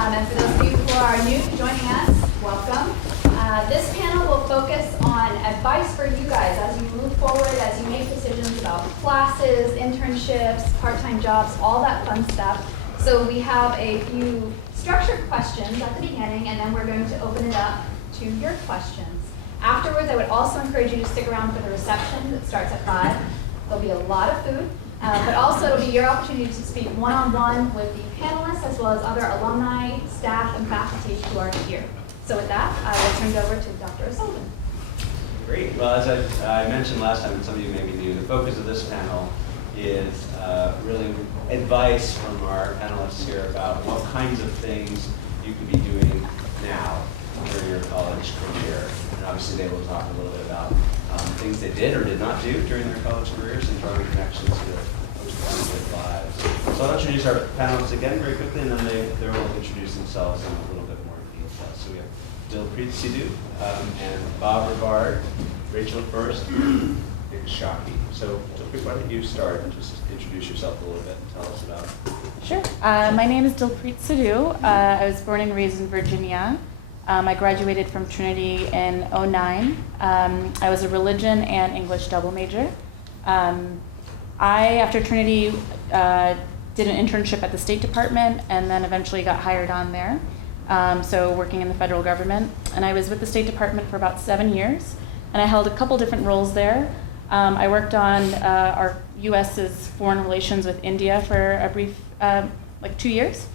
And for those of you who are new joining us, welcome. This panel will focus on advice for you guys as you move forward, as you make decisions about classes, internships, part-time jobs, all that fun stuff. So we have a few structured questions at the beginning, and then we're going to open it up to your questions. Afterwards, I would also encourage you to stick around for the reception that starts at 5. There'll be a lot of food, but also it'll be your opportunity to speak one-on-one with the panelists as well as other alumni, staff, and faculty who are here. So with that, I will turn it over to Dr. O'Sullivan. Great. Well, as I mentioned last time, and some of you may be new, the focus of this panel is really advice from our panelists here about what kinds of things you could be doing now during your college career. And obviously they will talk a little bit about things they did or did not do during their college careers and drawing connections to post-graduate lives. So I'll introduce our panelists again very quickly, and then they will introduce themselves in a little bit more detail. So we have Prietzudu and Bob Rivard, Rachel first, Nick Shockey. So why don't you start and just introduce yourself a little bit and tell us about it. Sure. My name is Prietzudu. I was born and raised in Virginia. I graduated from Trinity in '09. I was a religion and English double major. After Trinity, did an internship at the State Department and then eventually got hired on there. So working in the federal government. And I was with the State Department for about 7 years. And I held a couple different roles there. I worked on our U.S.'s foreign relations with India for a brief, 2 years.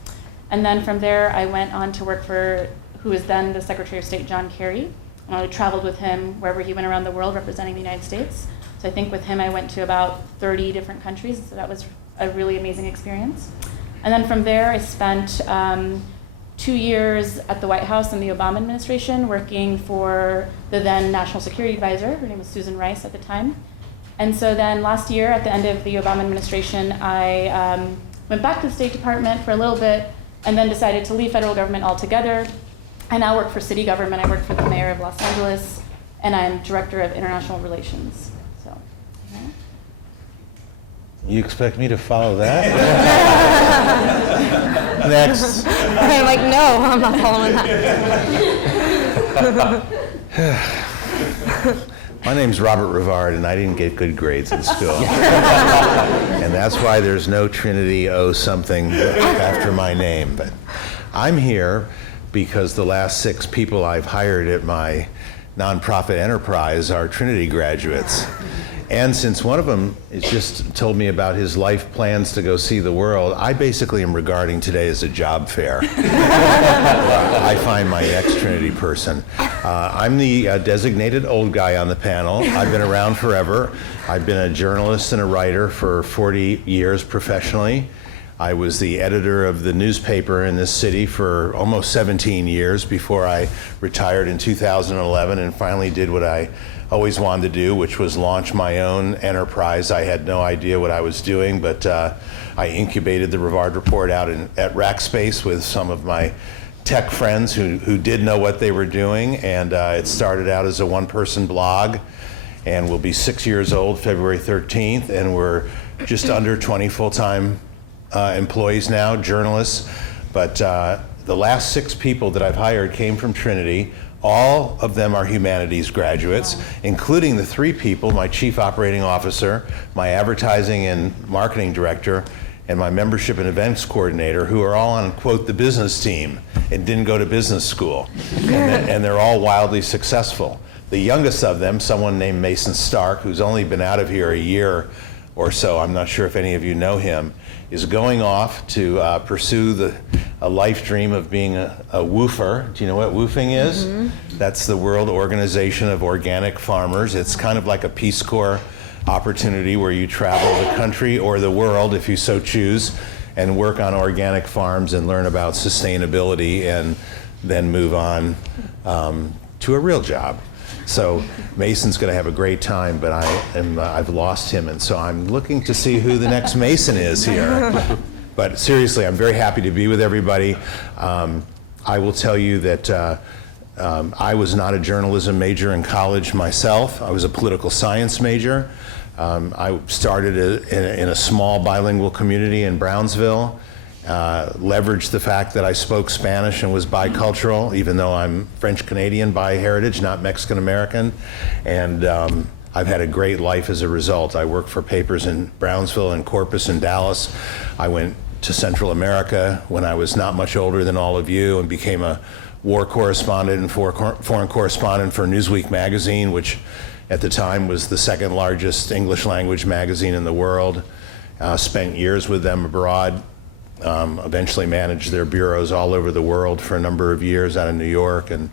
And then from there, I went on to work for who was then the Secretary of State, John Kerry. I traveled with him wherever he went around the world representing the United States. So I think with him, I went to about 30 different countries. So that was a really amazing experience. And then from there, I spent 2 years at the White House in the Obama administration working for the then National Security Advisor. Her name was Susan Rice at the time. And so then last year, at the end of the Obama administration, I went back to the State Department for a little bit and then decided to leave federal government altogether. I now work for city government. I work for the mayor of Los Angeles, and I'm director of international relations. So, yeah. You expect me to follow that? Next. I'm like, no, I'm not following that. My name's Robert Rivard, and I didn't get good grades in school. And that's why there's no Trinity something after my name. But I'm here because the last 6 people I've hired at my nonprofit enterprise are Trinity graduates. And since one of them has just told me about his life plans to go see the world, I basically am regarding today as a job fair. I find my next Trinity person. I'm the designated old guy on the panel. I've been around forever. I've been a journalist and a writer for 40 years professionally. I was the editor of the newspaper in this city for almost 17 years before I retired in 2011 and finally did what I always wanted to do, which was launch my own enterprise. I had no idea what I was doing, but I incubated the Rivard Report out at Rackspace with some of my tech friends who did know what they were doing, and it started out as a one-person blog and will be 6 years old February 13th, and we're just under 20 full-time employees now, journalists, but the last 6 people that I've hired came from Trinity. All of them are humanities graduates, including the 3 people, my chief operating officer, my advertising and marketing director, and my membership and events coordinator, who are all on, quote, the business team and didn't go to business school. And they're all wildly successful. The youngest of them, someone named Mason Stark, who's only been out of here a year or so, I'm not sure if any of you know him, is going off to pursue a life dream of being a woofer. Do you know what woofing is? Mm-hmm. That's the World Organization of Organic Farmers. It's kind of like a Peace Corps opportunity where you travel the country or the world, if you so choose, and work on organic farms and learn about sustainability and then move on to a real job. So Mason's going to have a great time, but I've lost him, and so I'm looking to see who the next Mason is here. But seriously, I'm very happy to be with everybody. I will tell you that I was not a journalism major in college myself. I was a political science major. I started in a small bilingual community in Brownsville, leveraged the fact that I spoke Spanish and was bicultural, even though I'm French-Canadian by heritage, not Mexican-American. And I've had a great life as a result. I worked for papers in Brownsville and Corpus and Dallas. I went to Central America when I was not much older than all of you and became a war correspondent and foreign correspondent for Newsweek magazine, which at the time was the second largest English language magazine in the world. Spent years with them abroad. Eventually managed their bureaus all over the world for a number of years out of New York, and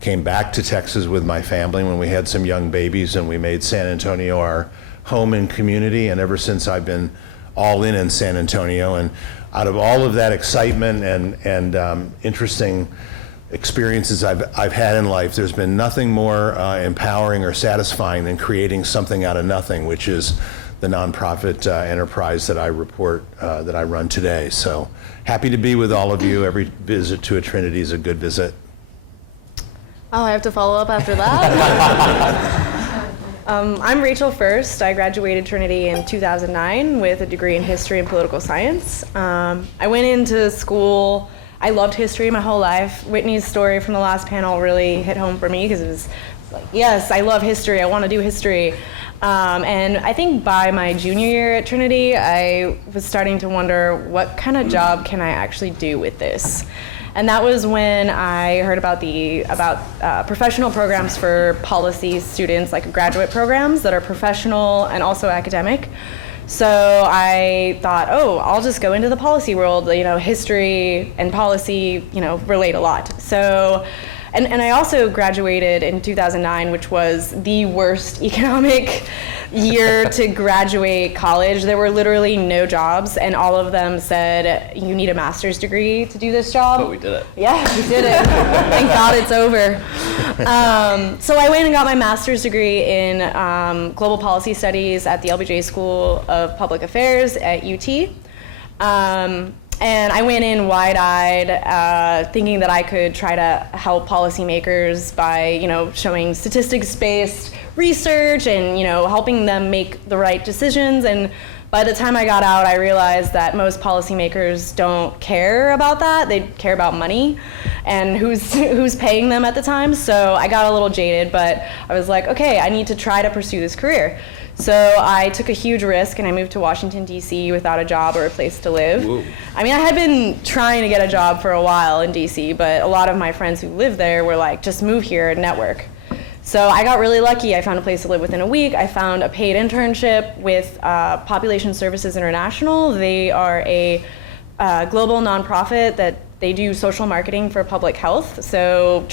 came back to Texas with my family when we had some young babies, and we made San Antonio our home and community. And ever since, I've been all in San Antonio. And out of all of that excitement and interesting experiences I've had in life, there's been nothing more empowering or satisfying than creating something out of nothing, which is the nonprofit enterprise that I run today. So happy to be with all of you. Every visit to a Trinity is a good visit. Oh, I have to follow up after that? I'm Rachel First. I graduated Trinity in 2009 with a degree in history and political science. I went into school, I loved history my whole life. Whitney's story from the last panel really hit home for me because it was like, yes, I love history, I want to do history. And I think by my junior year at Trinity, I was starting to wonder, what kind of job can I actually do with this? And that was when I heard about professional programs for policy students, like graduate programs that are professional and also academic. So I thought, oh, I'll just go into the policy world. You know, history and policy, relate a lot. So, and I also graduated in 2009, which was the worst economic year to graduate college. There were literally no jobs, and all of them said, you need a master's degree to do this job. But we did it. Yeah, we did it. Thank God it's over. So I went and got my master's degree in global policy studies at the LBJ School of Public Affairs at UT. And I went in wide-eyed, thinking that I could try to help policymakers by, showing statistics-based research and, helping them make the right decisions. And by the time I got out, I realized that most policymakers don't care about that. They care about money and who's paying them at the time. So I got a little jaded, but I was like, okay, I need to try to pursue this career. So I took a huge risk and I moved to Washington, D.C. without a job or a place to live. Whoa. I mean, I had been trying to get a job for a while in D.C., but a lot of my friends who live there were like, just move here and network. So I got really lucky. I found a place to live within a week. I found a paid internship with Population Services International. They are a global nonprofit that they do social marketing for public health. So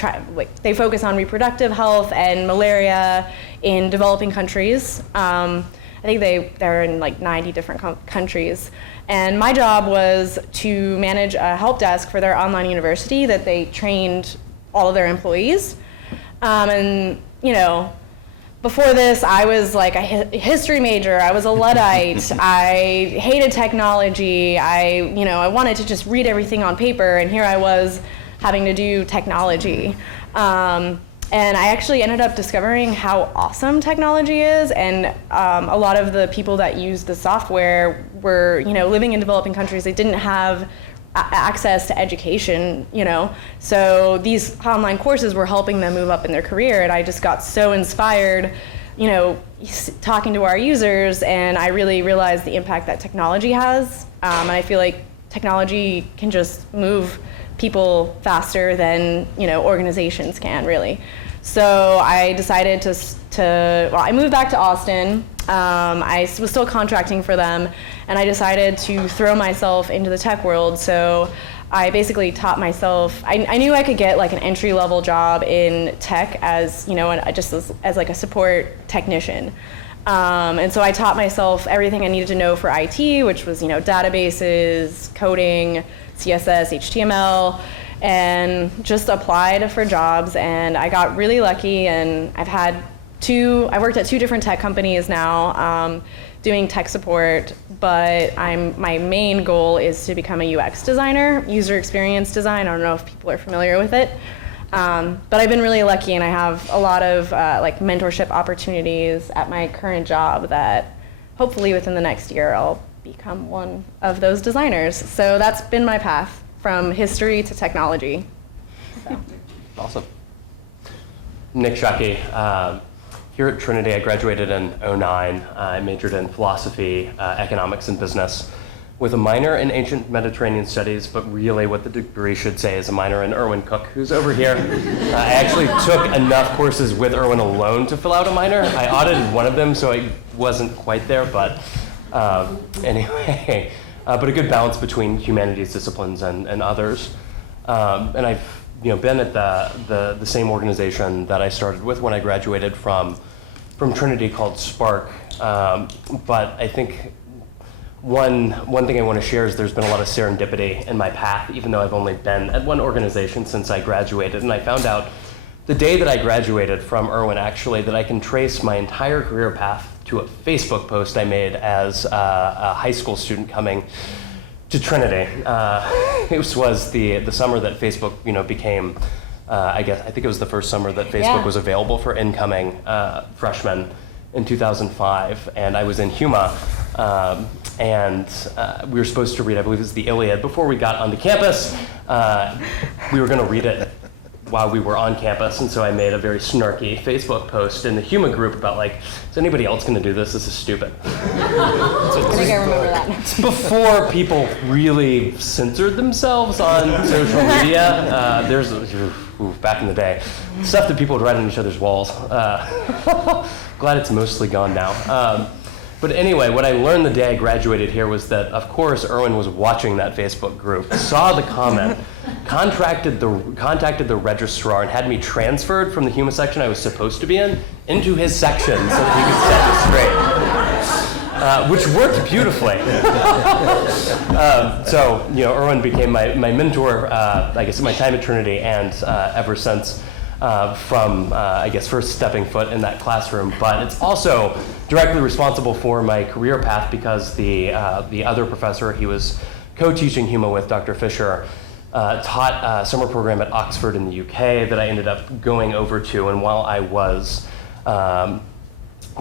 they focus on reproductive health and malaria in developing countries. I think they're in like 90 different countries. And my job was to manage a help desk for their online university that they trained all of their employees. Before this, I was like a history major. I was a Luddite. I hated technology. I wanted to just read everything on paper, and here I was having to do technology. And I actually ended up discovering how awesome technology is, and a lot of the people that used the software were, living in developing countries. They didn't have access to education, so these online courses were helping them move up in their career, and I just got so inspired, talking to our users, and I really realized the impact that technology has, and I feel like technology can just move people faster than, organizations can, really. So I decided I moved back to Austin. I was still contracting for them, and I decided to throw myself into the tech world. So I basically taught myself. I knew I could get like an entry-level job in tech as, just as like a support technician. And so I taught myself everything I needed to know for IT, which was, databases, coding, CSS, HTML, and just applied for jobs. And I got really lucky, and I worked at 2 different tech companies now, doing tech support, but my main goal is to become a UX designer, user experience design. I don't know if people are familiar with it. But I've been really lucky, and I have a lot of mentorship opportunities at my current job that hopefully within the next year I'll become one of those designers. So that's been my path from history to technology. So. Awesome. Nick Shuckey. Here at Trinity, I graduated in '09. I majored in philosophy, economics, and business with a minor in ancient Mediterranean studies, but really what the degree should say is a minor in Erwin Cook, who's over here. I actually took enough courses with Erwin alone to fill out a minor. I audited one of them, so I wasn't quite there, but anyway. But a good balance between humanities disciplines and others. And I've been at the same organization that I started with when I graduated from Trinity called Spark. But I think one thing I want to share is there's been a lot of serendipity in my path, even though I've only been at one organization since I graduated. And I found out the day that I graduated from Irwin, actually, that I can trace my entire career path to a Facebook post I made as a high school student coming to Trinity. It was the summer that Facebook became, I think it was the first summer that Facebook was available for incoming freshmen in 2005, and I was in Huma, and we were supposed to read, I believe it was the Iliad. Before we got onto campus, we were going to read it while we were on campus, and so I made a very snarky Facebook post in the Huma group about is anybody else going to do this? This is stupid. I think I remember that. It's before people really censored themselves on social media. There's back in the day, stuff that people would write on each other's walls. Glad it's mostly gone now. But anyway, what I learned the day I graduated here was that, of course, Erwin was watching that Facebook group, saw the comment, contacted the registrar, and had me transferred from the Huma section I was supposed to be in into his section so that he could set me straight, which worked beautifully. So, Erwin became my mentor, I guess, in my time at Trinity, and ever since. From first stepping foot in that classroom, but it's also directly responsible for my career path because the other professor he was co-teaching Huma with, Dr. Fisher, taught a summer program at Oxford in the UK that I ended up going over to, and while I was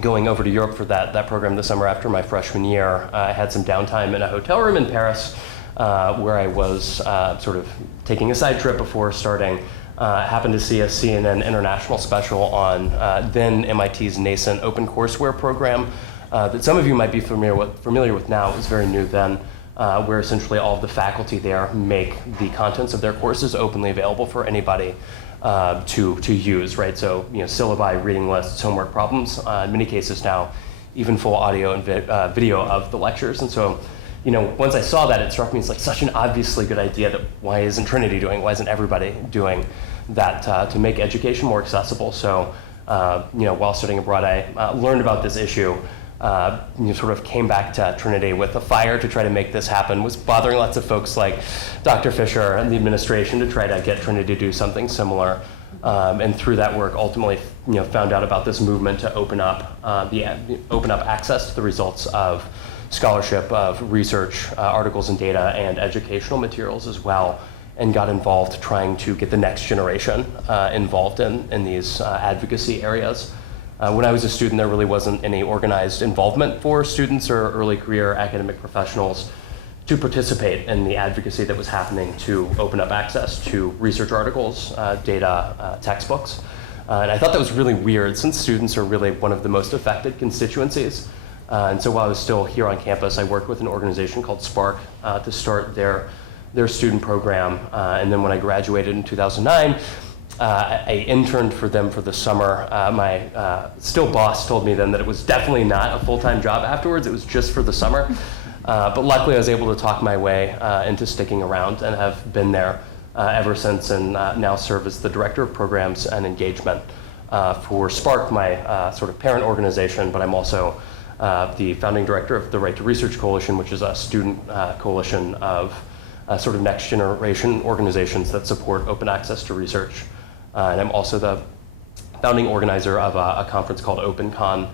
going over to Europe for that program this summer after my freshman year, I had some downtime in a hotel room in Paris where I was sort of taking a side trip before starting. Happened to see a CNN International special on then MIT's nascent open courseware program that some of you might be familiar with now. It was very new then, where essentially all of the faculty there make the contents of their courses openly available for anybody to use, right? So, syllabi, reading lists, homework problems, in many cases now, even full audio and video of the lectures. And so, once I saw that, it struck me as such an obviously good idea that why isn't Trinity doing, why isn't everybody doing that to make education more accessible? So, while studying abroad, I learned about this issue, sort of came back to Trinity with a fire to try to make this happen, was bothering lots of folks like Dr. Fisher and the administration to try to get Trinity to do something similar. And through that work, ultimately, found out about this movement to open up access to the results of scholarship, of research, articles and data, and educational materials as well, and got involved trying to get the next generation involved in these advocacy areas. When I was a student, there really wasn't any organized involvement for students or early career academic professionals to participate in the advocacy that was happening to open up access to research articles, data, textbooks. And I thought that was really weird, since students are really one of the most affected constituencies. And so while I was still here on campus, I worked with an organization called Spark to start their student program. And then when I graduated in 2009, I interned for them for the summer. My still boss told me then that it was definitely not a full-time job afterwards. It was just for the summer. But luckily I was able to talk my way into sticking around and have been there ever since, and now serve as the Director of Programs and Engagement for Spark, my sort of parent organization, but I'm also the founding director of the Right to Research Coalition, which is a student coalition of sort of next generation organizations that support open access to research. And I'm also the founding organizer of a conference called OpenCon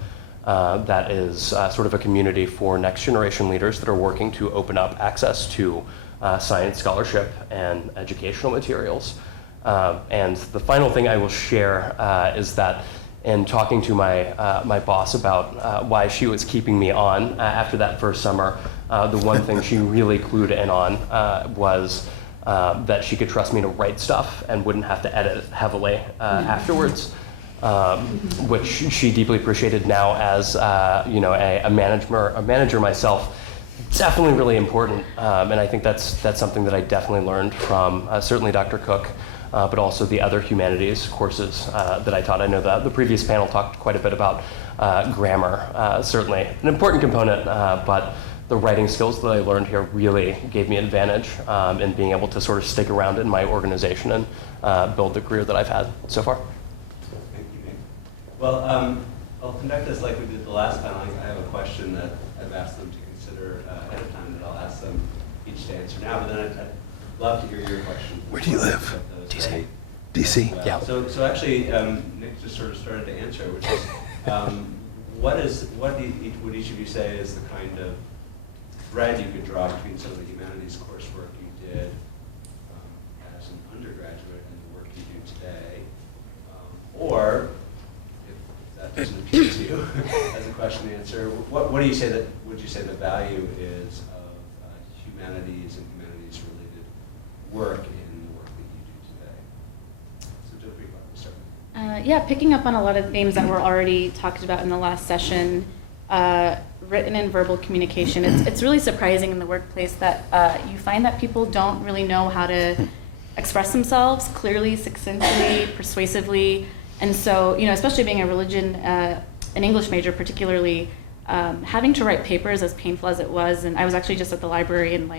that is sort of a community for next generation leaders that are working to open up access to science scholarship and educational materials. And the final thing I will share is that in talking to my boss about why she was keeping me on after that first summer, the one thing she really clued in on was that she could trust me to write stuff and wouldn't have to edit heavily afterwards, which she deeply appreciated. Now as a manager myself. Definitely really important, and I think that's something that I definitely learned from certainly Dr. Cook, but also the other humanities courses that I taught. I know that the previous panel talked quite a bit about grammar, certainly an important component, but the writing skills that I learned here really gave me an advantage in being able to sort of stick around in my organization and build the career that I've had so far. Thank you, Nick. Well, I'll conduct this like we did the last panel. I have a question that I've asked them to consider ahead of time that I'll ask them each to answer now, but then I'd love to hear your question. Where do you live? DC. DC? Well. Yeah. So actually, Nick just sort of started to answer, which is, what would each of you say is the kind of thread you could draw between some of the humanities coursework you did as an undergraduate and the work you do today, or if that doesn't appeal to you as a question to answer, what do you say that would you say the value is of humanities and humanities related work in the work that you do today? So just brief about start. Yeah, picking up on a lot of themes that were already talked about in the last session, written and verbal communication. It's really surprising in the workplace that you find that people don't really know how to express themselves clearly, succinctly, persuasively. And so, especially being a religion, an English major particularly, having to write papers as painful as it was, and I was actually just at the library and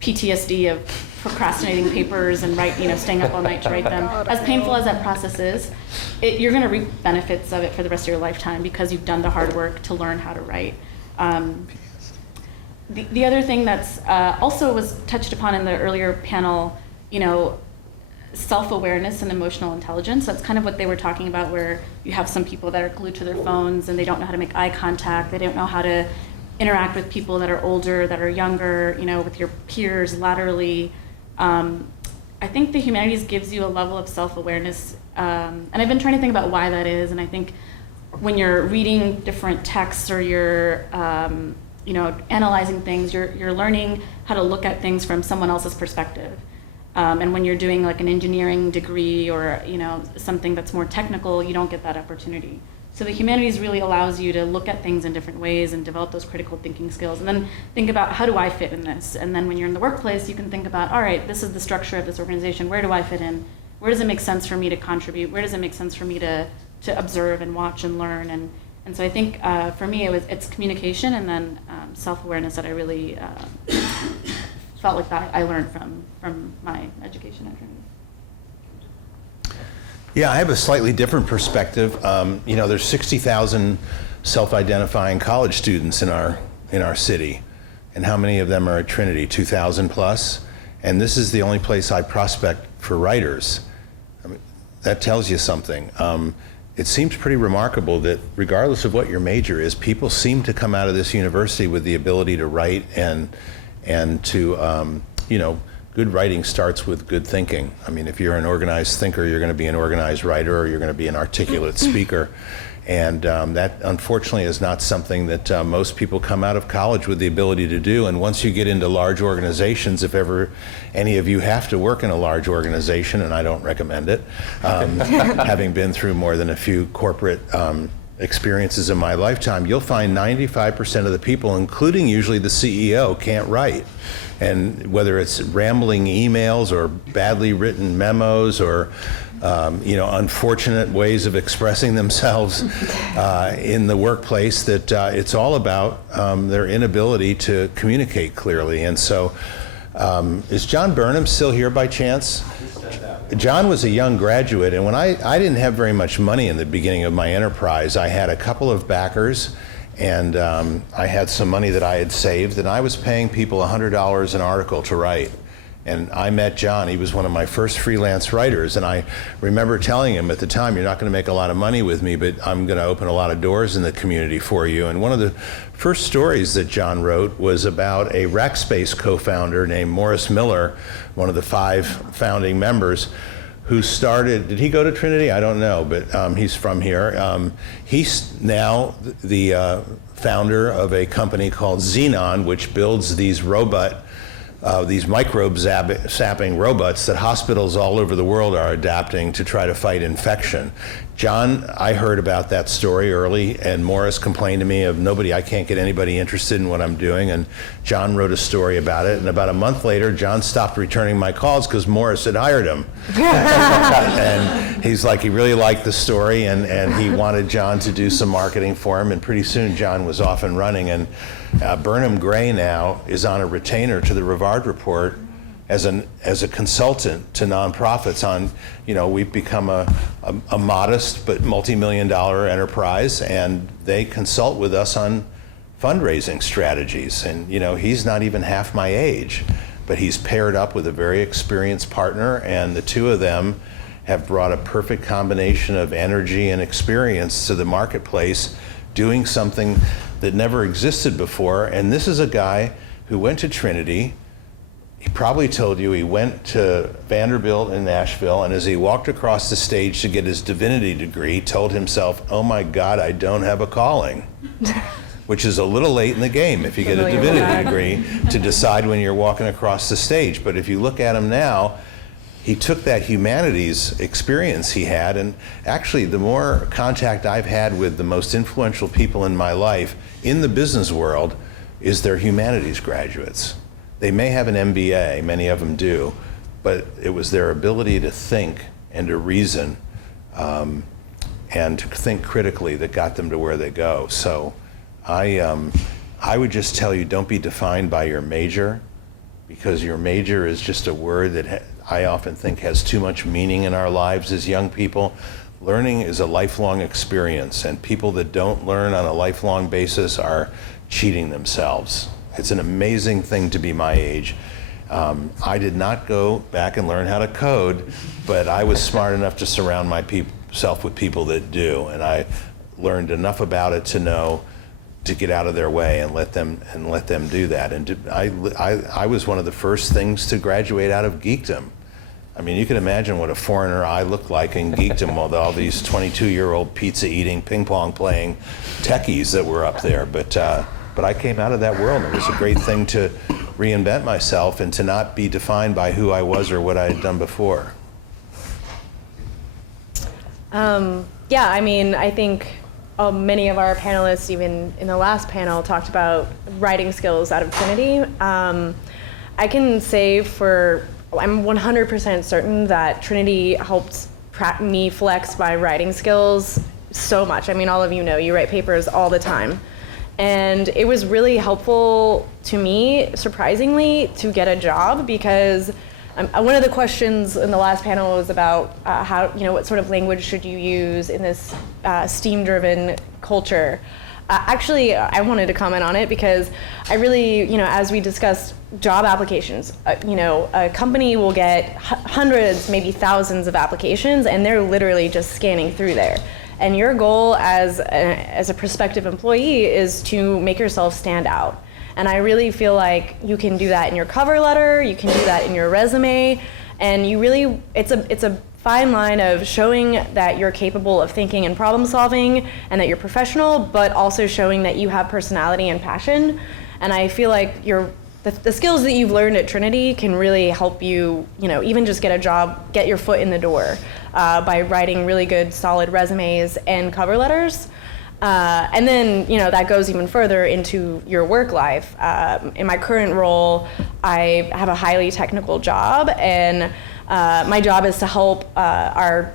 PTSD of procrastinating papers and staying up all night to write them. As painful as that process is, you're going to reap benefits of it for the rest of your lifetime because you've done the hard work to learn how to write. The other thing that's also was touched upon in the earlier panel, self-awareness and emotional intelligence. That's kind of what they were talking about, where you have some people that are glued to their phones and they don't know how to make eye contact, they don't know how to interact with people that are older, that are younger, with your peers laterally. I think the humanities gives you a level of self-awareness, and I've been trying to think about why that is, and I think when you're reading different texts or you're analyzing things, you're learning how to look at things from someone else's perspective. And when you're doing an engineering degree or something that's more technical, you don't get that opportunity. So the humanities really allows you to look at things in different ways and develop those critical thinking skills, and then think about, how do I fit in this? And then when you're in the workplace, you can think about, all right, this is the structure of this organization. Where do I fit in? Where does it make sense for me to contribute? Where does it make sense for me to observe and watch and learn? And so I think for me, it's communication and then self-awareness that I really felt like that I learned from my education at Trinity. Yeah, I have a slightly different perspective. There's 60,000 self-identifying college students in our city, and how many of them are at Trinity? 2,000 plus, and this is the only place I prospect for writers. I mean, that tells you something. It seems pretty remarkable that regardless of what your major is, people seem to come out of this university with the ability to write and to good writing starts with good thinking. I mean, if you're an organized thinker, you're going to be an organized writer, or you're going to be an articulate speaker. And that, unfortunately, is not something that most people come out of college with the ability to do. And once you get into large organizations, if ever any of you have to work in a large organization, and I don't recommend it, having been through more than a few corporate experiences in my lifetime, you'll find 95% of the people, including usually the CEO, can't write. And whether it's rambling emails or badly written memos or unfortunate ways of expressing themselves in the workplace, that it's all about their inability to communicate clearly. And so, is John Burnham still here by chance? John was a young graduate, and when I didn't have very much money in the beginning of my enterprise, I had a couple of backers, and I had some money that I had saved, and I was paying people $100 an article to write. And I met John. He was one of my first freelance writers, and I remember telling him at the time, you're not going to make a lot of money with me, but I'm going to open a lot of doors in the community for you. And one of the first stories that John wrote was about a Rackspace co-founder named Morris Miller, one of the 5 founding members, who started, did he go to Trinity? I don't know, but he's from here. He's now the founder of a company called Xenon, which builds these these microbe sapping robots that hospitals all over the world are adapting to try to fight infection. John, I heard about that story early, and Morris complained to me of I can't get anybody interested in what I'm doing, and John wrote a story about it, and about a month later, John stopped returning my calls because Morris had hired him. And he's like, he really liked the story, and he wanted John to do some marketing for him, and pretty soon John was off and running, and Burnham Gray now is on a retainer to the Rivard Report as a consultant to nonprofits on, we've become a modest but multi-million-dollar enterprise, and they consult with us on fundraising strategies. And, he's not even half my age, but he's paired up with a very experienced partner, and the two of them have brought a perfect combination of energy and experience to the marketplace, doing something that never existed before. And this is a guy who went to Trinity. He probably told you he went to Vanderbilt in Nashville, and as he walked across the stage to get his divinity degree, told himself, oh my God, I don't have a calling. Which is a little late in the game if you get a divinity degree to decide when you're walking across the stage. But if you look at him now, he took that humanities experience he had, and actually the more contact I've had with the most influential people in my life in the business world is their humanities graduates. They may have an MBA, many of them do, but it was their ability to think and to reason and to think critically that got them to where they go. So I would just tell you, don't be defined by your major, because your major is just a word that I often think has too much meaning in our lives as young people. Learning is a lifelong experience, and people that don't learn on a lifelong basis are cheating themselves. It's an amazing thing to be my age. I did not go back and learn how to code, but I was smart enough to surround myself with people that do, and I learned enough about it to know to get out of their way and let them do that. And I was one of the first things to graduate out of geekdom. I mean, you can imagine what a foreigner I looked like in geekdom with all these 22-year-old pizza-eating, ping-pong-playing techies that were up there. But I came out of that world, and it was a great thing to reinvent myself and to not be defined by who I was or what I had done before. Yeah, I mean, I think many of our panelists, even in the last panel, talked about writing skills out of Trinity. I can say I'm 100% certain that Trinity helped me flex my writing skills so much. I mean, all of you know, you write papers all the time. And it was really helpful to me, surprisingly, to get a job, because one of the questions in the last panel was about what sort of language should you use in this STEAM-driven culture. Actually, I wanted to comment on it because I really, as we discussed job applications, a company will get hundreds, maybe thousands of applications, and they're literally just scanning through there. And your goal as a prospective employee is to make yourself stand out. And I really feel like you can do that in your cover letter, you can do that in your resume, and it's a fine line of showing that you're capable of thinking and problem solving and that you're professional, but also showing that you have personality and passion. And I feel like the skills that you've learned at Trinity can really help you, even just get a job, get your foot in the door by writing really good, solid resumes and cover letters. And then, that goes even further into your work life. In my current role, I have a highly technical job, and my job is to help our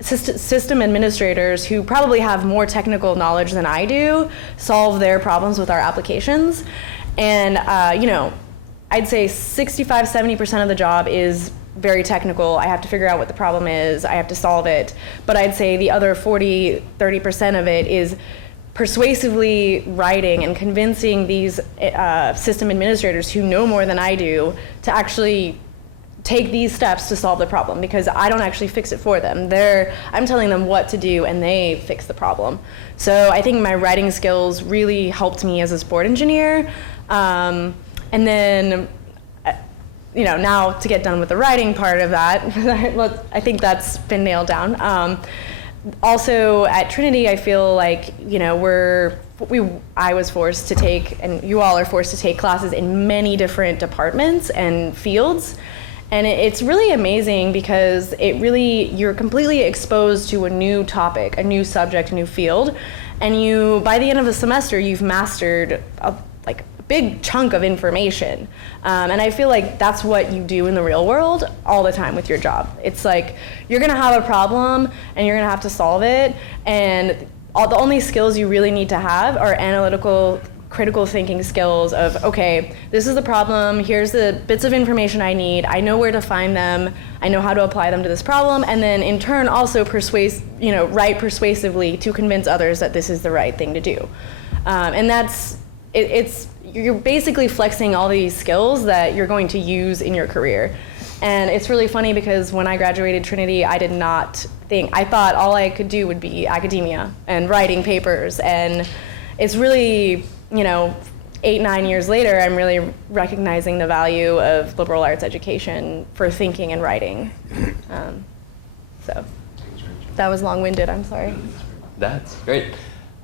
system administrators, who probably have more technical knowledge than I do, solve their problems with our applications. And, I'd say 65-70% of the job is very technical. I have to figure out what the problem is. I have to solve it. But I'd say the other 40-30% of it is persuasively writing and convincing these system administrators who know more than I do to actually take these steps to solve the problem, because I don't actually fix it for them. I'm telling them what to do, and they fix the problem. So I think my writing skills really helped me as a sport engineer. And then now to get done with the writing part of that, I think that's been nailed down. Also at Trinity, I feel like, I was forced to take, and you all are forced to take classes in many different departments and fields. And it's really amazing because you're completely exposed to a new topic, a new subject, a new field. And by the end of the semester, you've mastered a big chunk of information. And I feel like that's what you do in the real world all the time with your job. It's like, you're gonna have a problem and you're gonna have to solve it. And the only skills you really need to have are analytical, critical thinking skills of, okay, this is the problem, here's the bits of information I need, I know where to find them, I know how to apply them to this problem, and then in turn also write persuasively to convince others that this is the right thing to do. And you're basically flexing all these skills that you're going to use in your career. And it's really funny because when I graduated Trinity, I thought all I could do would be academia and writing papers. And it's really, 8-9 years later, I'm really recognizing the value of liberal arts education for thinking and writing. So that was long-winded, I'm sorry. That's great.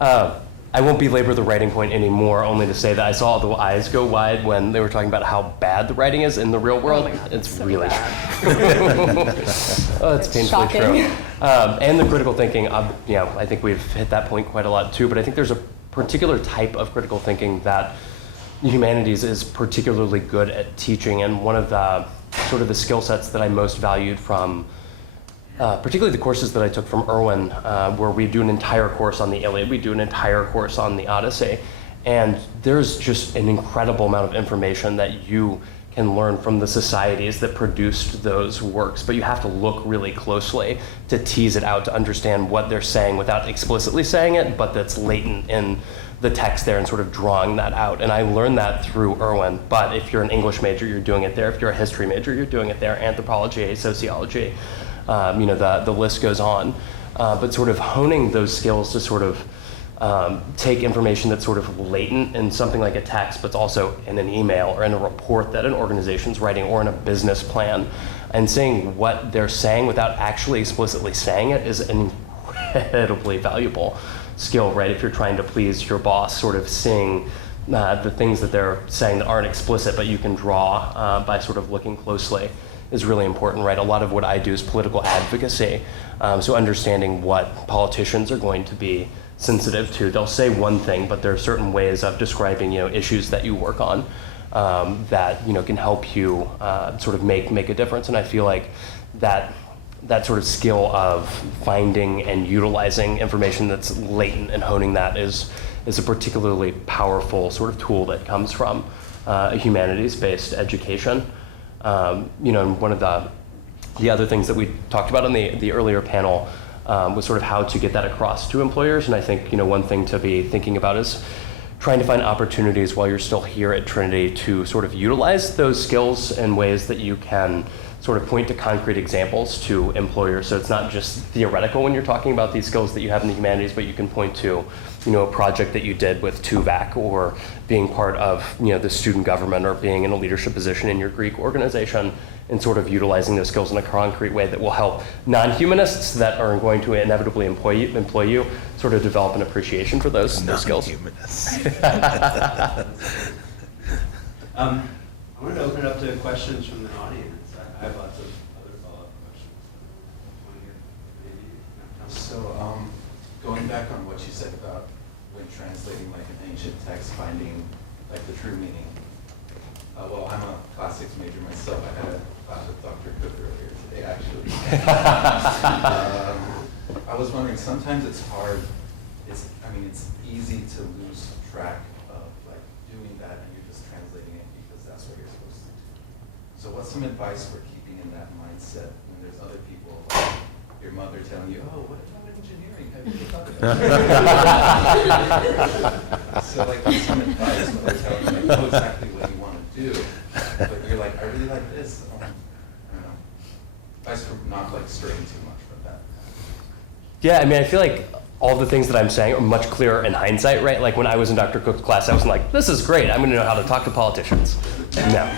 I won't belabor the writing point anymore, only to say that I saw the eyes go wide when they were talking about how bad the writing is in the real world. Oh my God, it's so really bad. it's painfully shocking. true. And the critical thinking, I think we've hit that point quite a lot too, but I think there's a particular type of critical thinking that humanities is particularly good at teaching, and one of the sort of the skill sets that I most valued from particularly the courses that I took from Irwin, where we do an entire course on the Iliad, we do an entire course on the Odyssey, and there's just an incredible amount of information that you can learn from the societies that produced those works, but you have to look really closely to tease it out, to understand what they're saying without explicitly saying it, but that's latent in the text there and sort of drawing that out. And I learned that through Irwin, but if you're an English major, you're doing it there. If you're a history major, you're doing it there. Anthropology, sociology, the list goes on. But sort of honing those skills to sort of take information that's sort of latent in something like a text, but also in an email or in a report that an organization's writing or in a business plan, and saying what they're saying without actually explicitly saying it is an incredibly valuable skill, right? If you're trying to please your boss, sort of seeing the things that they're saying that aren't explicit, but you can draw by sort of looking closely is really important, right? A lot of what I do is political advocacy, so understanding what politicians are going to be sensitive to. They'll say one thing, but there are certain ways of describing, issues that you work on that can help you sort of make a difference. And I feel like that sort of skill of finding and utilizing information that's latent and honing that is a particularly powerful sort of tool that comes from a humanities-based education. And one of the other things that we talked about on the earlier panel was sort of how to get that across to employers. And I think, one thing to be thinking about is trying to find opportunities while you're still here at Trinity to sort of utilize those skills in ways that you can sort of point to concrete examples to employers. So it's not just theoretical when you're talking about these skills that you have in the humanities, but you can point to, a project that you did with TUVAC, or being part of, the student government, or being in a leadership position in your Greek organization, and sort of utilizing those skills in a concrete way that will help non-humanists that are going to inevitably employ you sort of develop an appreciation for those skills. Non-humanists. I wanted to open it up to questions from the audience. I have lots of other follow-up questions. So, going back on what you said about when translating like an ancient text, finding like the true meaning. Well, I'm a classics major myself. I had a class with Dr. Cook earlier today, actually. I was wondering, sometimes it's hard. It's easy to lose track of like doing that, and you're just translating it because that's what you're supposed to do. So, what's some advice for keeping in that mindset when there's other people, like your mother, telling you, "Oh, what about engineering? Have you thought about it?" So, like, what's some advice when they're telling you, like, know exactly what you want to do, but you're like, "I really like this." I don't know. Advice for not like straying too much from that. Yeah, I feel like all the things that I'm saying are much clearer in hindsight, right? Like when I was in Dr. Cook's class, I was like, this is great. I'm going to know how to talk to politicians. No.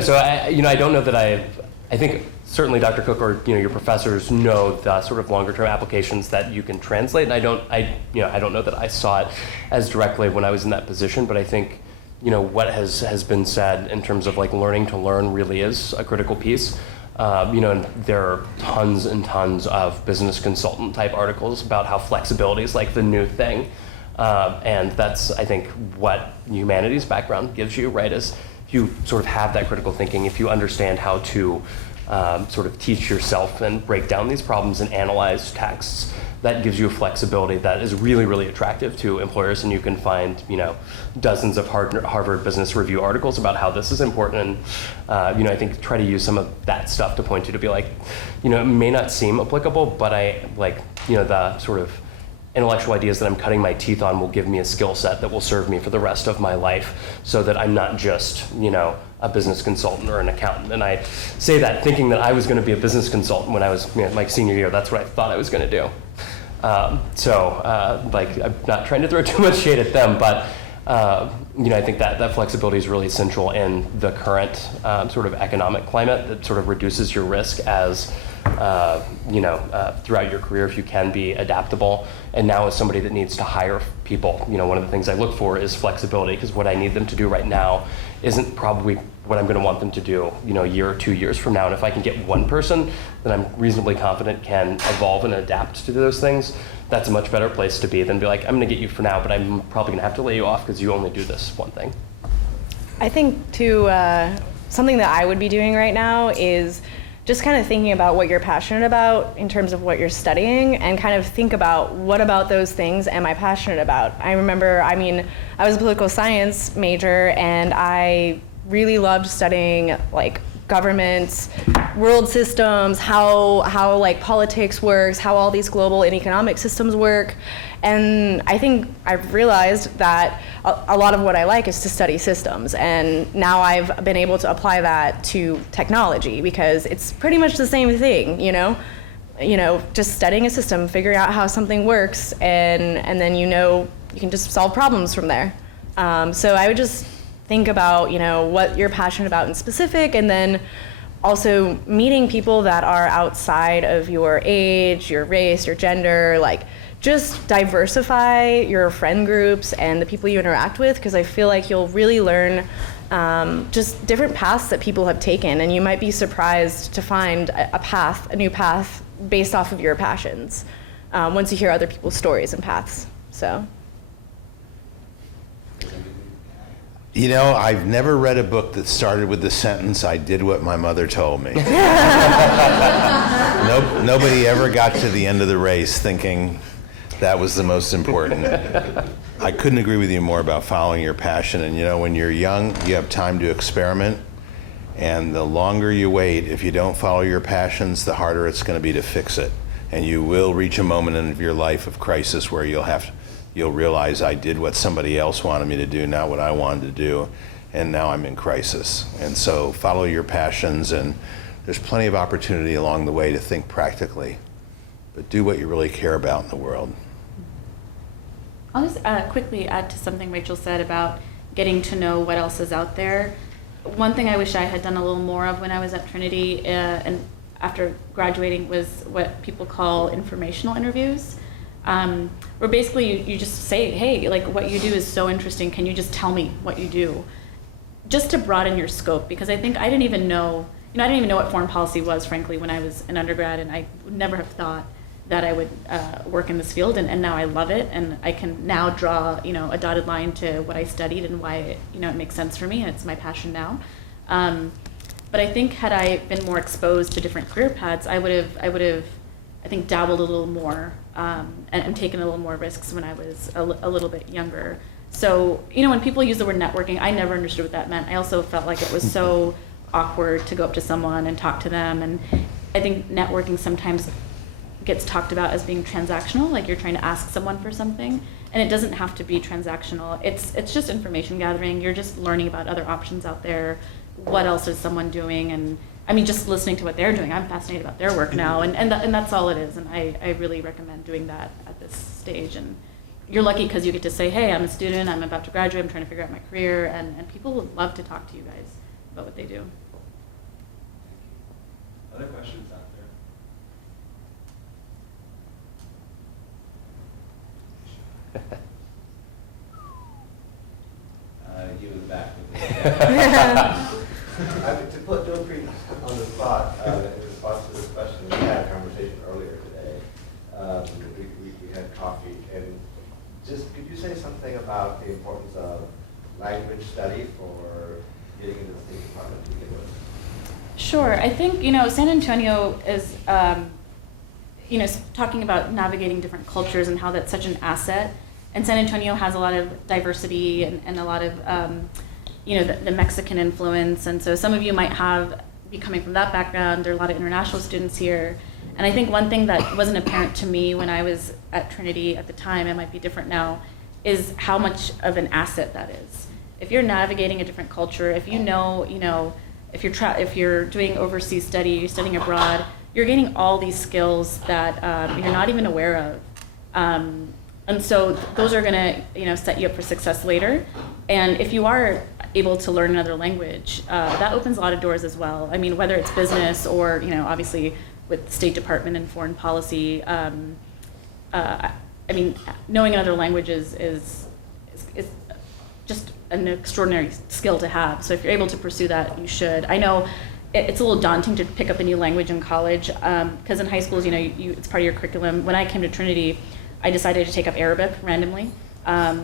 So I don't know that I think certainly Dr. Cook or your professors know the sort of longer term applications that you can translate, and I don't know that I saw it as directly when I was in that position, but I think what has been said in terms of like learning to learn really is a critical piece. And there are tons and tons of business consultant type articles about how flexibility is like the new thing. And that's, I think, what humanities background gives you, right? Is if you sort of have that critical thinking, if you understand how to sort of teach yourself and break down these problems and analyze texts, that gives you a flexibility that is really, really attractive to employers. And you can find, dozens of Harvard Business Review articles about how this is important. And, I think try to use some of that stuff to point to be like, it may not seem applicable, but I like, the sort of intellectual ideas that I'm cutting my teeth on will give me a skill set that will serve me for the rest of my life, so that I'm not just, a business consultant or an accountant. And I say that thinking that I was going to be a business consultant when I was my senior year. That's what I thought I was going to do. I'm not trying to throw too much shade at them, but I think that flexibility is really essential in the current sort of economic climate that sort of reduces your risk as throughout your career if you can be adaptable. And now as somebody that needs to hire people, one of the things I look for is flexibility, because what I need them to do right now isn't probably what I'm going to want them to do, a year or 2 years from now. And if I can get one person that I'm reasonably confident can evolve and adapt to those things, that's a much better place to be than be like, I'm going to get you for now, but I'm probably going to have to lay you off because you only do this one thing. I think too, something that I would be doing right now is just kind of thinking about what you're passionate about in terms of what you're studying, and kind of think about what about those things am I passionate about. I remember, I was a political science major, and I really loved studying like governments, world systems, how like politics works, how all these global and economic systems work. And I think I've realized that a lot of what I like is to study systems, and now I've been able to apply that to technology, because it's pretty much the same thing, just studying a system, figuring out how something works, and then you can just solve problems from there. So I would just think about what you're passionate about in specific, and then also meeting people that are outside of your age, your race, your gender, like just diversify your friend groups and the people you interact with, because I feel like you'll really learn just different paths that people have taken, and you might be surprised to find a new path based off of your passions once you hear other people's stories and paths. So. I've never read a book that started with the sentence, "I did what my mother told me." Nobody ever got to the end of the race thinking that was the most important. I couldn't agree with you more about following your passion. And when you're young, you have time to experiment. And the longer you wait, if you don't follow your passions, the harder it's going to be to fix it. And you will reach a moment in your life of crisis where you'll realize, I did what somebody else wanted me to do, not what I wanted to do, and now I'm in crisis. And so follow your passions, and there's plenty of opportunity along the way to think practically, but do what you really care about in the world. I'll just quickly add to something Rachel said about getting to know what else is out there. One thing I wish I had done a little more of when I was at Trinity and after graduating was what people call informational interviews. Where basically you just say, hey, like what you do is so interesting, can you just tell me what you do? Just to broaden your scope, because I think I didn't even know what foreign policy was, frankly, when I was an undergrad, and I would never have thought that I would work in this field, and now I love it, and I can now draw, a dotted line to what I studied and why it makes sense for me, and it's my passion now. But I think had I been more exposed to different career paths, I would have, I think, dabbled a little more and taken a little more risks when I was a little bit younger. So, when people use the word networking, I never understood what that meant. I also felt like it was so awkward to go up to someone and talk to them. And I think networking sometimes gets talked about as being transactional, like you're trying to ask someone for something. And it doesn't have to be transactional. It's just information gathering. You're just learning about other options out there. What else is someone doing? And just listening to what they're doing. I'm fascinated about their work now, and that's all it is. And I really recommend doing that at this stage. And you're lucky because you get to say, hey, I'm a student, I'm about to graduate, I'm trying to figure out my career, and people would love to talk to you guys about what they do. Other questions out there? You in the back. To put Bill Prietzudu on the spot, in response to this question, we had a conversation earlier today. We had coffee, and just could you say something about the importance of language study for getting into the State Department to begin with? Sure. I think, San Antonio is, talking about navigating different cultures and how that's such an asset. And San Antonio has a lot of diversity and a lot of, the Mexican influence. And so some of you might be coming from that background. There are a lot of international students here. And I think one thing that wasn't apparent to me when I was at Trinity at the time, it might be different now, is how much of an asset that is. If you're navigating a different culture, if if you're doing overseas study, you're studying abroad, you're gaining all these skills that you're not even aware of. And so those are going to, set you up for success later. And if you are able to learn another language, that opens a lot of doors as well. I mean, whether it's business or, obviously with the State Department and foreign policy, knowing another language is just an extraordinary skill to have. So if you're able to pursue that, you should. I know it's a little daunting to pick up a new language in college, because in high schools, it's part of your curriculum. When I came to Trinity, I decided to take up Arabic randomly.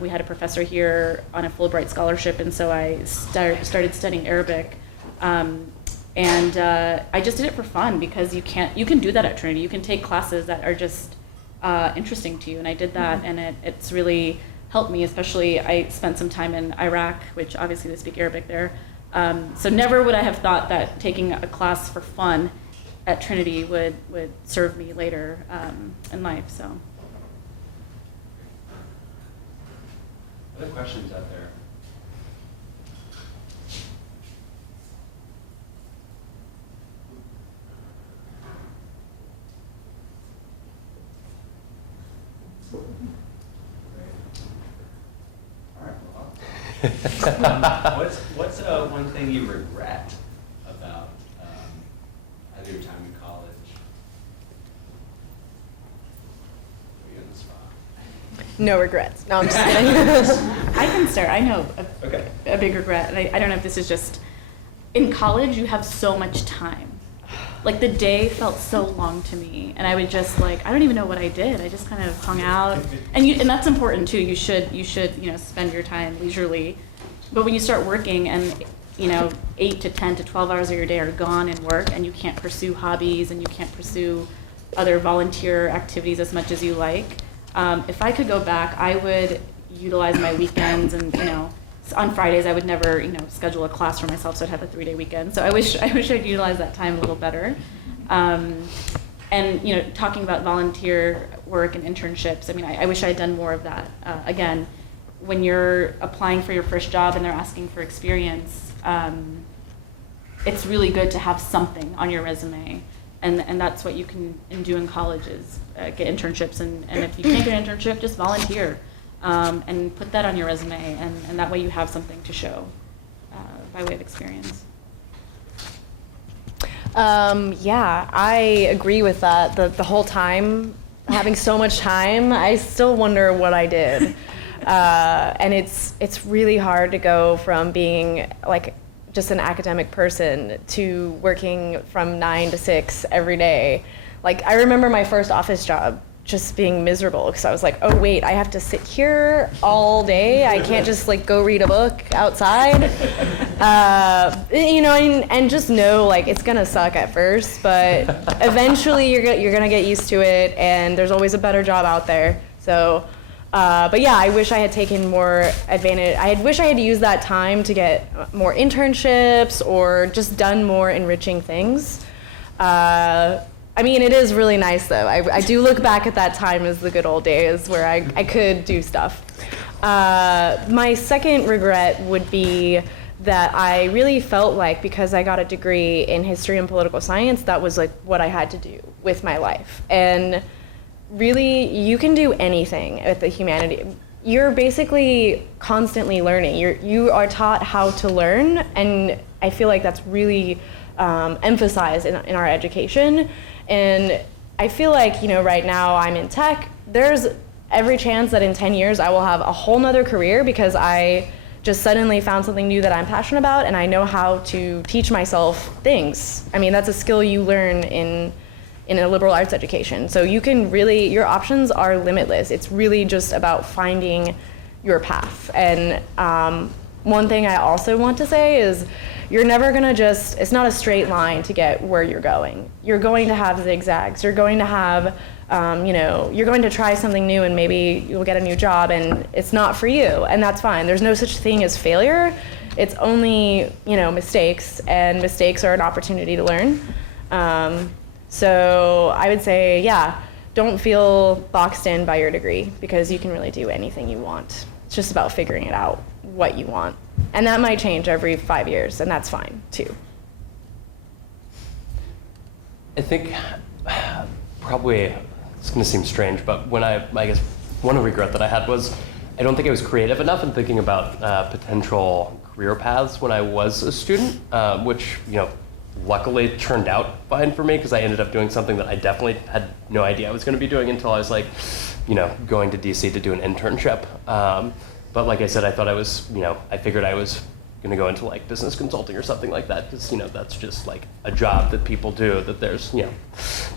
We had a professor here on a Fulbright scholarship, and so I started studying Arabic. And I just did it for fun, because you can do that at Trinity. You can take classes that are just interesting to you, and I did that, and it's really helped me. Especially, I spent some time in Iraq, which obviously they speak Arabic there. So never would I have thought that taking a class for fun at Trinity would serve me later in life. So. Other questions out there? All right. Well, what's one thing you regret about either your time in college? Are you on the spot? No regrets. No, I'm just kidding. I can start. I know Okay. a big regret, and I don't know if this is just, in college you have so much time. Like, the day felt so long to me, and I would just I don't even know what I did. I just kind of hung out, and that's important too. You should spend your time leisurely, but when you start working and 8 to 10 to 12 hours of your day are gone in work, and you can't pursue hobbies and you can't pursue other volunteer activities as much as you like. If I could go back, I would utilize my weekends, and on Fridays I would never schedule a class for myself, so I'd have a 3-day weekend. So I wish I'd utilize that time a little better. And talking about volunteer work and internships, I wish I had done more of that. Again, when you're applying for your first job and they're asking for experience, it's really good to have something on your resume. And that's what you can do in college is get internships. And if you can't get an internship, just volunteer and put that on your resume. And that way you have something to show by way of experience. Yeah, I agree with that. The whole time, having so much time, I still wonder what I did. And it's really hard to go from being just an academic person to working from 9 to 6 every day. I remember my first office job just being miserable, because I was like, oh wait, I have to sit here all day. I can't just go read a book outside. And just know it's gonna suck at first, but eventually you're gonna get used to it, and there's always a better job out there. So. But yeah, I wish I had taken more advantage. I wish I had used that time to get more internships or just done more enriching things. It is really nice though. I do look back at that time as the good old days where I could do stuff. My second regret would be that I really felt like, because I got a degree in history and political science, that was what I had to do with my life. And really, you can do anything at the Humanities. You're basically constantly learning. You are taught how to learn, and I feel like that's really emphasized in our education. And I feel like, right now I'm in tech. There's every chance that in 10 years I will have a whole nother career because I just suddenly found something new that I'm passionate about, and I know how to teach myself things. I mean, that's a skill you learn in a liberal arts education. So you can really, your options are limitless. It's really just about finding your path. And one thing I also want to say is you're never gonna it's not a straight line to get where you're going. You're going to have zigzags. You're going to have, you're going to try something new and maybe you'll get a new job and it's not for you, and that's fine. There's no such thing as failure. It's only, mistakes, and mistakes are an opportunity to learn. So I would say, don't feel boxed in by your degree because you can really do anything you want. It's just about figuring it out, what you want. And that might change every 5 years, and that's fine too. I think probably, it's going to seem strange, but when I guess one regret that I had was I don't think I was creative enough in thinking about potential career paths when I was a student, which, luckily turned out fine for me because I ended up doing something that I definitely had no idea I was going to be doing until I was going to DC to do an internship. But like I said, I thought I was, I figured I was going to go into business consulting or something like that because, that's just a job that people do, that there's,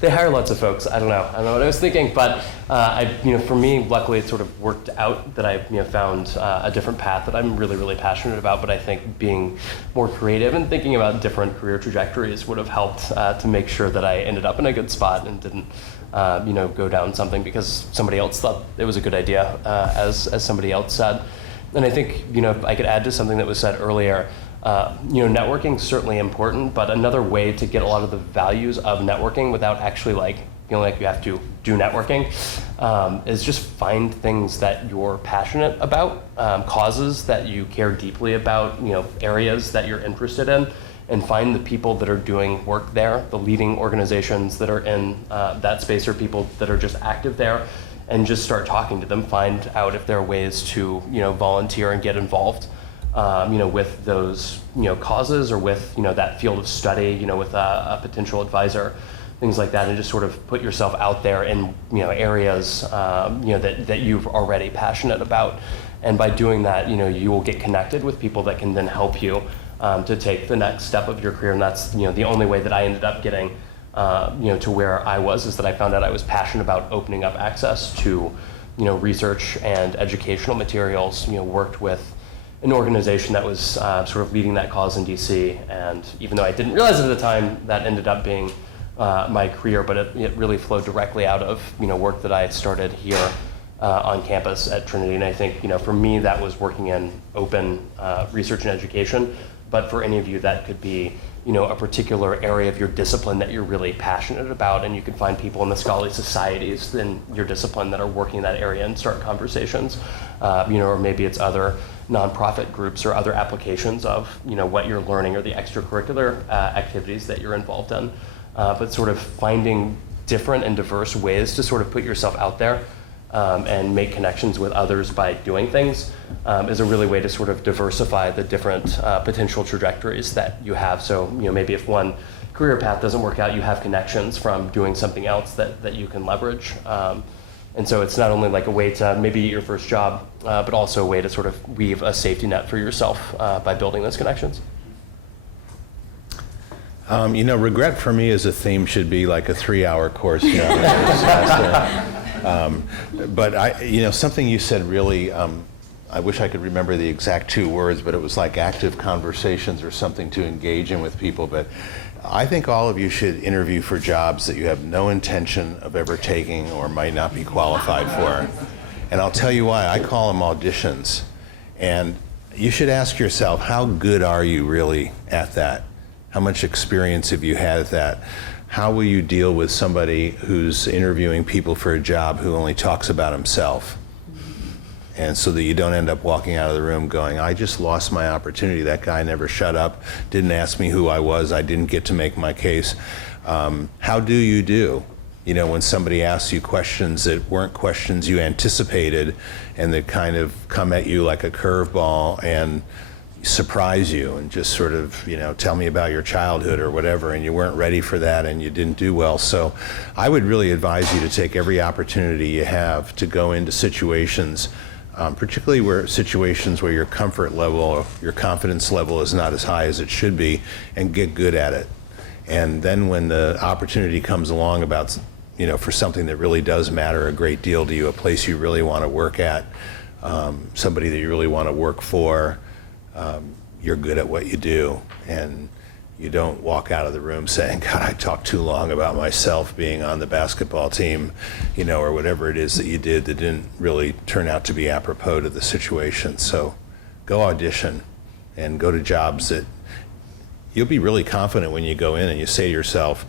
they hire lots of folks. I don't know what I was thinking, but for me, luckily it sort of worked out that I, found a different path that I'm really, really passionate about. But I think being more creative and thinking about different career trajectories would have helped to make sure that I ended up in a good spot and didn't, go down something because somebody else thought it was a good idea, as somebody else said. And I think, if I could add to something that was said earlier, networking is certainly important, but another way to get a lot of the values of networking without actually feeling like you have to do networking is just find things that you're passionate about, causes that you care deeply about, areas that you're interested in, and find the people that are doing work there, the leading organizations that are in that space or people that are just active there, and just start talking to them, find out if there are ways to, volunteer and get involved, with those, causes or with, that field of study, with a potential advisor, things like that, and just sort of put yourself out there in, areas, that you're already passionate about. And by doing that, you will get connected with people that can then help you to take the next step of your career. And that's, the only way that I ended up getting to where I was is that I found out I was passionate about opening up access to, research and educational materials. Worked with an organization that was sort of leading that cause in DC, and even though I didn't realize it at the time, that ended up being my career. But it really flowed directly out of work that I started here on campus at Trinity. And I think for me that was working in open research and education. But for any of you, that could be a particular area of your discipline that you're really passionate about, and you can find people in the scholarly societies in your discipline that are working in that area and start conversations, or maybe it's other nonprofit groups or other applications of what you're learning or the extracurricular activities that you're involved in, but sort of finding different and diverse ways to sort of put yourself out there and make connections with others by doing things is a really way to sort of diversify the different potential trajectories that you have. So, maybe if one career path doesn't work out, you have connections from doing something else that you can leverage. And so it's not only a way to maybe get your first job, but also a way to sort of weave a safety net for yourself by building those connections. Regret for me as a theme should be like a 3-hour course. But something you said really, I wish I could remember the exact 2 words, but it was like active conversations or something to engage in with people. But I think all of you should interview for jobs that you have no intention of ever taking or might not be qualified for. And I'll tell you why. I call them auditions. And you should ask yourself, how good are you really at that? How much experience have you had at that? How will you deal with somebody who's interviewing people for a job who only talks about himself? And so that you don't end up walking out of the room going, I just lost my opportunity. That guy never shut up, didn't ask me who I was, I didn't get to make my case. How do you do? You know, when somebody asks you questions that weren't questions you anticipated and that kind of come at you like a curveball and surprise you and just sort of, you know, tell me about your childhood or whatever, and you weren't ready for that and you didn't do well. So I would really advise you to take every opportunity you have to go into situations, particularly where situations where your comfort level or your confidence level is not as high as it should be, and get good at it. And then when the opportunity comes along about, you know, for something that really does matter a great deal to you, a place you really want to work at, somebody that you really want to work for, you're good at what you do, and you don't walk out of the room saying, God, I talked too long about myself being on the basketball team, you know, or whatever it is that you did that didn't really turn out to be apropos to the situation. So go audition and go to jobs that you'll be really confident when you go in and you say to yourself,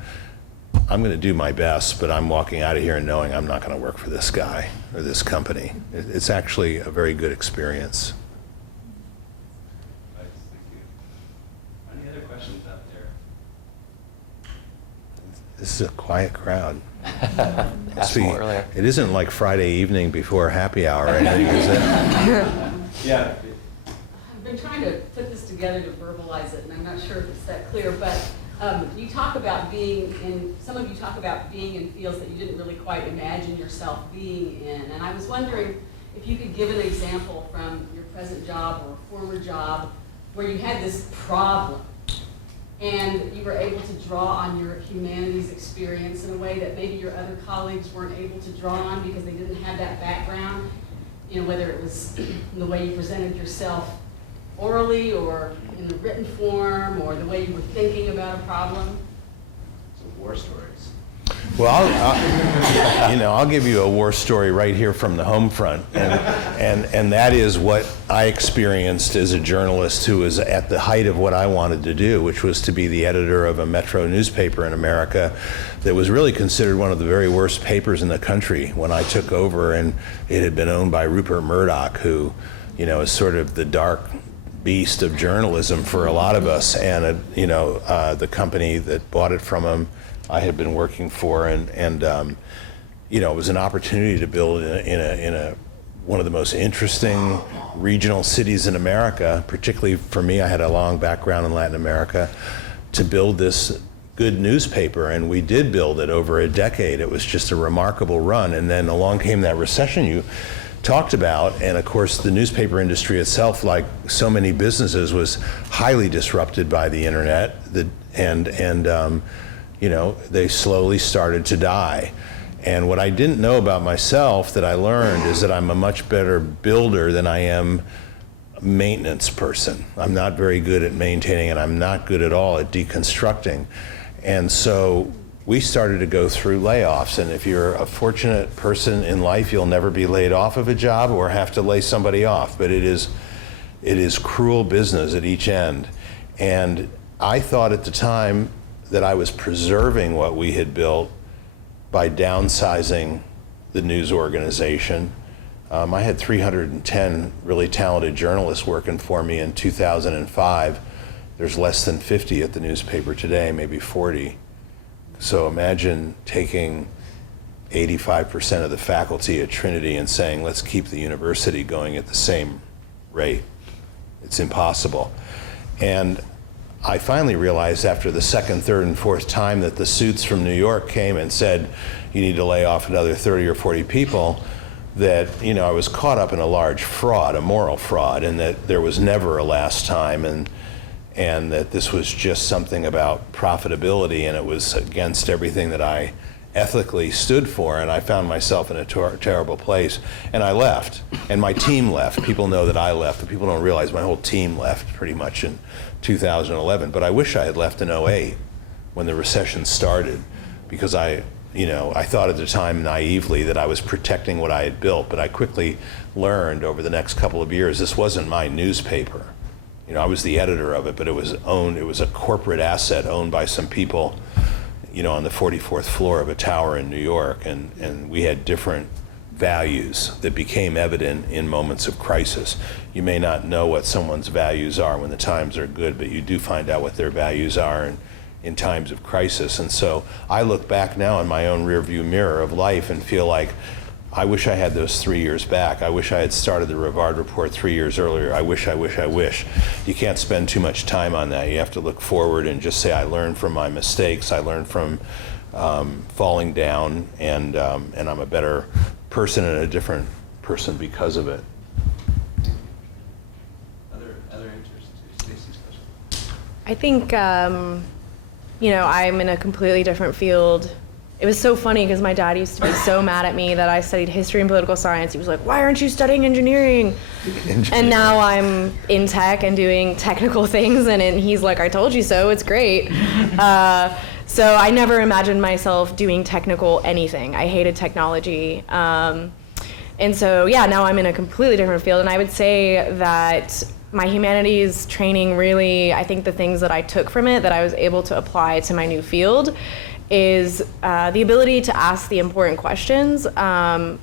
I'm going to do my best, but I'm walking out of here knowing I'm not going to work for this guy or this company. It's actually a very good experience. Thank you. Any other questions out there? This is a quiet crowd. Asked more earlier. It isn't like Friday evening before happy hour or anything, is it? Yeah. I've been trying to put this together to verbalize it, and I'm not sure if it's that clear, but you talk about some of you talk about being in fields that you didn't really quite imagine yourself being in, and I was wondering if you could give an example from your present job or a former job where you had this problem and you were able to draw on your humanities experience in a way that maybe your other colleagues weren't able to draw on because they didn't have that background, you know, whether it was the way you presented yourself orally or in the written form or the way you were thinking about a problem? Some war stories. Well, I'll give you a war story right here from the home front, and that is what I experienced as a journalist who was at the height of what I wanted to do, which was to be the editor of a metro newspaper in America that was really considered one of the very worst papers in the country when I took over, and it had been owned by Rupert Murdoch, who, you know, is sort of the dark beast of journalism for a lot of us, and the company that bought it from him I had been working for, and it was an opportunity to build in one of the most interesting regional cities in America. Particularly for me, I had a long background in Latin America, to build this good newspaper, and we did build it over a decade. It was just a remarkable run, and then along came that recession you talked about, and of course the newspaper industry itself, like so many businesses, was highly disrupted by the internet, they slowly started to die. And what I didn't know about myself that I learned is that I'm a much better builder than I am a maintenance person. I'm not very good at maintaining, and I'm not good at all at deconstructing. And so we started to go through layoffs, and if you're a fortunate person in life, you'll never be laid off of a job or have to lay somebody off, but it is cruel business at each end. And I thought at the time that I was preserving what we had built by downsizing the news organization. I had 310 really talented journalists working for me in 2005. There's less than 50 at the newspaper today, maybe 40. So imagine taking 85% of the faculty at Trinity and saying, let's keep the university going at the same rate. It's impossible. And I finally realized after the second, third, and fourth time that the suits from New York came and said, you need to lay off another 30 or 40 people, that I was caught up in a large fraud, a moral fraud, and that there was never a last time, and that this was just something about profitability, and it was against everything that I ethically stood for, and I found myself in a terrible place. And I left, and my team left. People know that I left, but people don't realize my whole team left pretty much in 2011. But I wish I had left in 2008 when the recession started, because I thought at the time naively that I was protecting what I had built, but I quickly learned over the next couple of years this wasn't my newspaper. I was the editor of it, but it was a corporate asset owned by some people on the 44th floor of a tower in New York, and we had different values that became evident in moments of crisis. You may not know what someone's values are when the times are good, but you do find out what their values are, in times of crisis. And so I look back now in my own rearview mirror of life and feel like I wish I had those 3 years back. I wish I had started the Rivard Report 3 years earlier. I wish. You can't spend too much time on that. You have to look forward and just say, I learned from my mistakes. I learned from falling down, and I'm a better person and a different person because of it. Other answers to Stacy's question? I think, I'm in a completely different field. It was so funny because my dad used to be so mad at me that I studied history and political science. He was like, why aren't you studying engineering? And now I'm in tech and doing technical things, and he's like, I told you so, it's great. So I never imagined myself doing technical anything. I hated technology. And so, now I'm in a completely different field, and I would say that my humanities training really, I think the things that I took from it that I was able to apply to my new field is the ability to ask the important questions. Our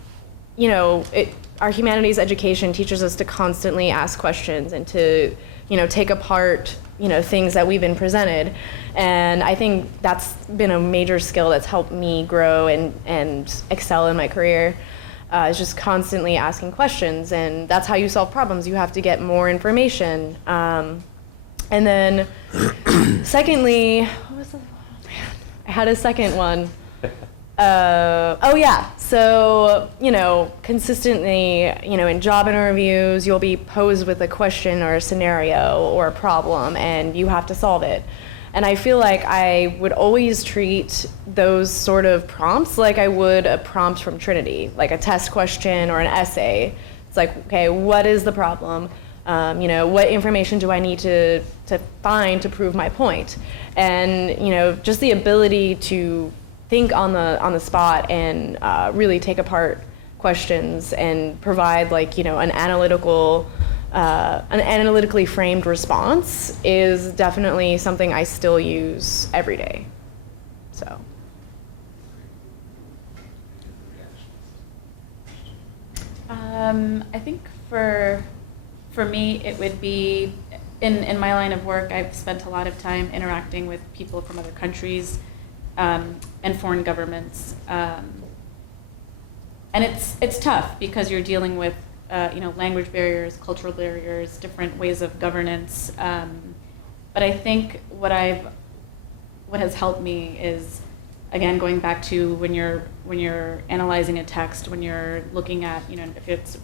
humanities education teaches us to constantly ask questions and to, take apart, things that we've been presented. And I think that's been a major skill that's helped me grow and excel in my career. Is just constantly asking questions, and that's how you solve problems. You have to get more information. And then, secondly, what was the? I had a second one. So, consistently, in job interviews, you'll be posed with a question or a scenario or a problem, and you have to solve it. And I feel like I would always treat those sort of prompts like I would a prompt from Trinity, like a test question or an essay. It's like, okay, what is the problem? What information do I need to find to prove my point? And, just the ability to think on the spot and really take apart questions and provide an analytically framed response is definitely something I still use every day. So. I think for me, it would be, in my line of work, I've spent a lot of time interacting with people from other countries and foreign governments. And it's tough because you're dealing with language barriers, cultural barriers, different ways of governance. But I think what has helped me is, again, going back to when you're analyzing a text, when you're looking at, if it's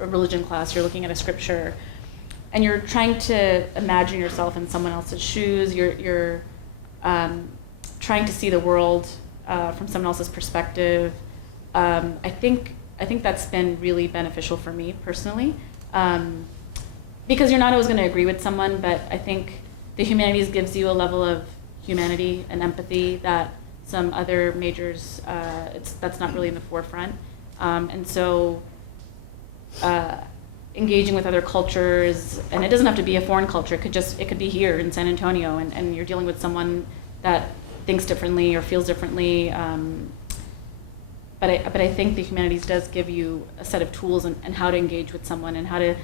a religion class, you're looking at a scripture, and you're trying to imagine yourself in someone else's shoes. You're trying to see the world from someone else's perspective. I think that's been really beneficial for me personally, because you're not always going to agree with someone, but I think the humanities gives you a level of humanity and empathy that some other majors, that's not really in the forefront. And so engaging with other cultures, and it doesn't have to be a foreign culture, it could be here in San Antonio, and you're dealing with someone that thinks differently or feels differently. But I think the humanities does give you a set of tools and how to engage with someone and how to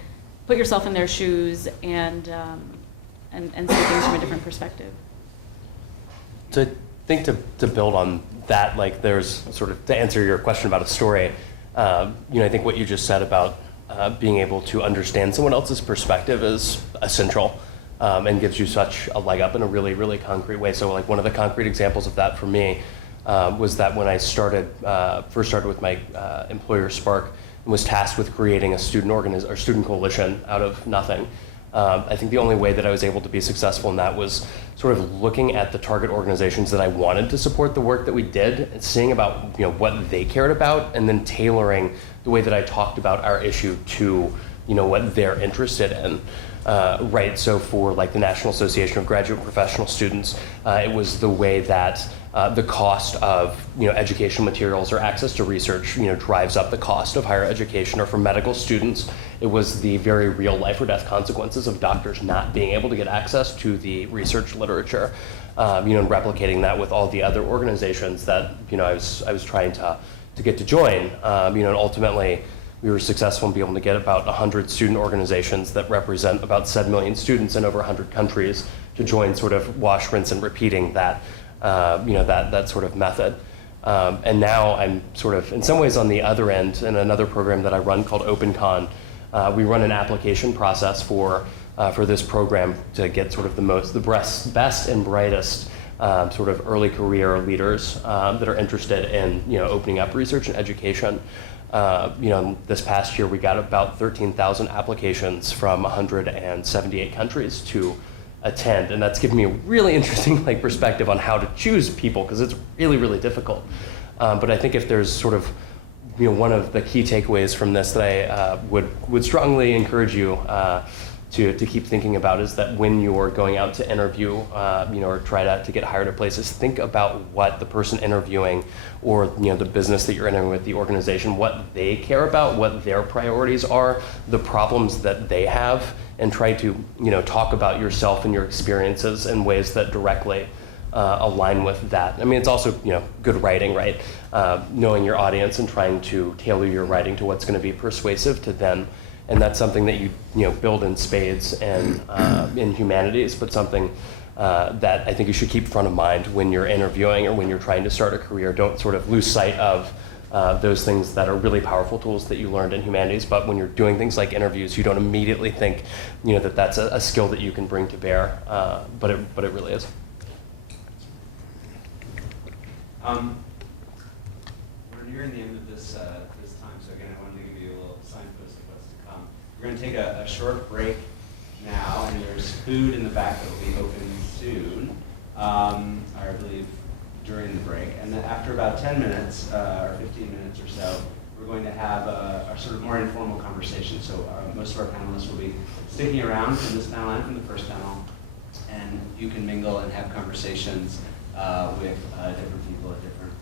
put yourself in their shoes and see things from a different perspective. So I think to build on that, there's sort of, to answer your question about a story, I think what you just said about being able to understand someone else's perspective is essential and gives you such a leg up in a really, really concrete way. So one of the concrete examples of that for me was that when I first started with my employer, Spark, and was tasked with creating a student coalition out of nothing. I think the only way that I was able to be successful in that was sort of looking at the target organizations that I wanted to support the work that we did, and seeing about what they cared about, and then tailoring the way that I talked about our issue to what they're interested in. Right. So for the National Association of Graduate and Professional Students, it was the way that the cost of educational materials or access to research drives up the cost of higher education. Or for medical students, it was the very real life or death consequences of doctors not being able to get access to the research literature. And replicating that with all the other organizations that I was trying to get to join. And ultimately, we were successful in being able to get about 100 student organizations that represent about 7 million students in over 100 countries to join sort of wash, rinse, and repeating that, that sort of method. And now I'm sort of, in some ways, on the other end in another program that I run called OpenCon. We run an application process for this program to get sort of the best and brightest sort of early career leaders that are interested in opening up research and education. This past year we got about 13,000 applications from 178 countries to attend, and that's given me a really interesting perspective on how to choose people, because it's really, really difficult. But I think if there's sort of one of the key takeaways from this that I would strongly encourage you to keep thinking about is that when you're going out to interview, or try to get hired at places, think about what the person interviewing or the business that you're interviewing with, the organization, what they care about, what their priorities are, the problems that they have, and try to talk about yourself and your experiences in ways that directly align with that. I mean, it's also good writing, right? Knowing your audience and trying to tailor your writing to what's going to be persuasive to them. And that's something that you build in spades and in humanities, but something that I think you should keep front of mind when you're interviewing or when you're trying to start a career. Don't sort of lose sight of those things that are really powerful tools that you learned in humanities. But when you're doing things like interviews, you don't immediately think that that's a skill that you can bring to bear. But it really is. We're nearing the end of this time, so again, I wanted to give you a little signpost of what's to come. We're going to take a short break now, and there's food in the back that will be open soon, I believe during the break. And then after about 10 minutes, or 15 minutes or so, we're going to have a sort of more informal conversation. So most of our panelists will be sticking around from this panel and from the first panel, and you can mingle and have conversations with different people at different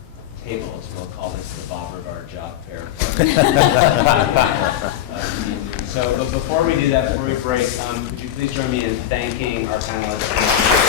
tables. We'll call this the Bob Rivard Job Fair. So but before we do that, before we break, could you please join me in thanking our panelists?